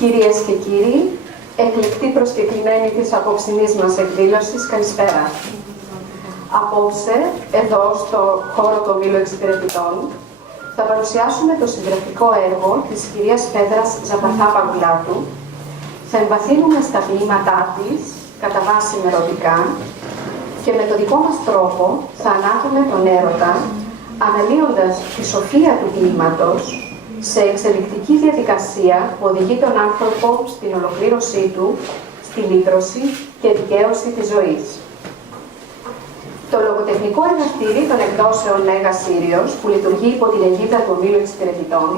Κυρίες και κύριοι, εκλεκτοί προσκεκλημένοι της απόψινής μας εκδήλωσης, καλησπέρα. Απόψε, εδώ στο χώρο του Ομίλου Εξυπηρετητών, θα παρουσιάσουμε το συγγραφικό έργο της κυρίας Φέδρας Ζαπαθά-Παγουλάτου. Θα εμβαθύνουμε στα ποίηματά της, κατά βάση μερωτικά, και με τον δικό μας τρόπο θα ανάγουμε τον έρωτα, αναλύοντας τη σοφία του ποίηματος σε εξελικτική διαδικασία που οδηγεί τον άνθρωπο στην ολοκλήρωσή του, στη λύτρωση και δικαίωση της ζωής. Το λογοτεχνικό εργαστήρι των εκδόσεων Μέγα Σύριος, που λειτουργεί υπό την αιγίδα του Ομίλου Εξυπηρετητών,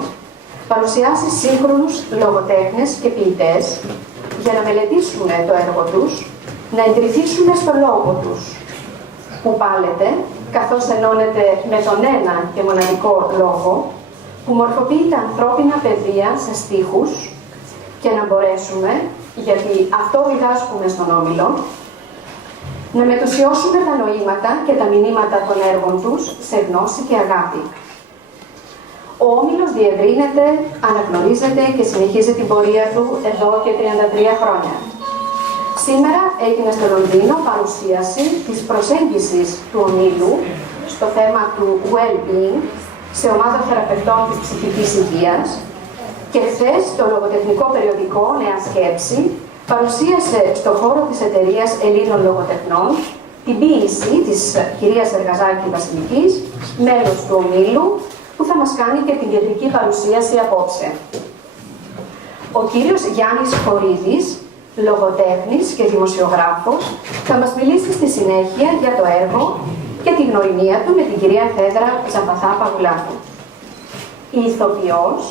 παρουσιάζει σύγχρονους λογοτέχνες και ποιητές για να μελετήσουν το έργο τους, να εντρυθήσουν στο λόγο τους, που πάλεται, καθώς ενώνεται με τον ένα και μοναδικό λόγο, που μορφοποιεί τα ανθρώπινα παιδεία σε στίχους και να μπορέσουμε, γιατί αυτό διδάσκουμε στον Όμιλο, να μετουσιώσουμε τα νοήματα και τα μηνύματα των έργων τους σε γνώση και αγάπη. Ο Όμιλος διευρύνεται, αναγνωρίζεται και συνεχίζει την πορεία του εδώ και 33 χρόνια. Σήμερα έγινε στο Λονδίνο παρουσίαση της προσέγγισης του Ομίλου στο θέμα του well-being σε ομάδα θεραπευτών της ψυχικής υγείας και χθες το λογοτεχνικό περιοδικό Νέα Σκέψη παρουσίασε στο χώρο της εταιρείας Ελλήνων Λογοτεχνών την ποίηση της κυρίας Εργαζάκη Βασιλικής, μέλος του Ομίλου, που θα μας κάνει και την κεντρική παρουσίαση απόψε. Ο κύριος Γιάννης Χωρίδης, λογοτέχνης και δημοσιογράφος, θα μας μιλήσει στη συνέχεια για το έργο και τη γνωριμία του με την κυρία Φέδρα Ζαπαθά-Παγουλάτου. Η ηθοποιός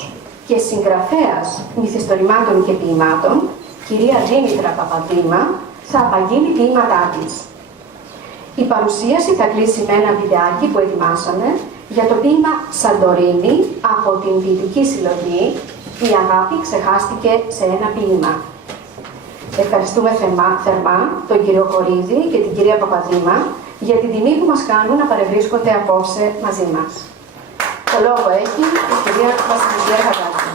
και συγγραφέας μυθιστορημάτων και ποιημάτων, κυρία Δήμητρα Παπαδήμα, θα απαγγείλει ποίηματά της. Η παρουσίαση θα κλείσει με ένα βιντεάκι που ετοιμάσαμε για το ποίημα Σαντορίνη από την ποιητική συλλογή «Η αγάπη ξεχάστηκε σε ένα ποίημα». Ευχαριστούμε θερμά τον κύριο Χωρίδη και την κυρία Παπαδήμα για την τιμή που μας κάνουν να παρευρίσκονται απόψε μαζί μας. Το λόγο έχει η κυρία Βασιλική Εργαζάκη.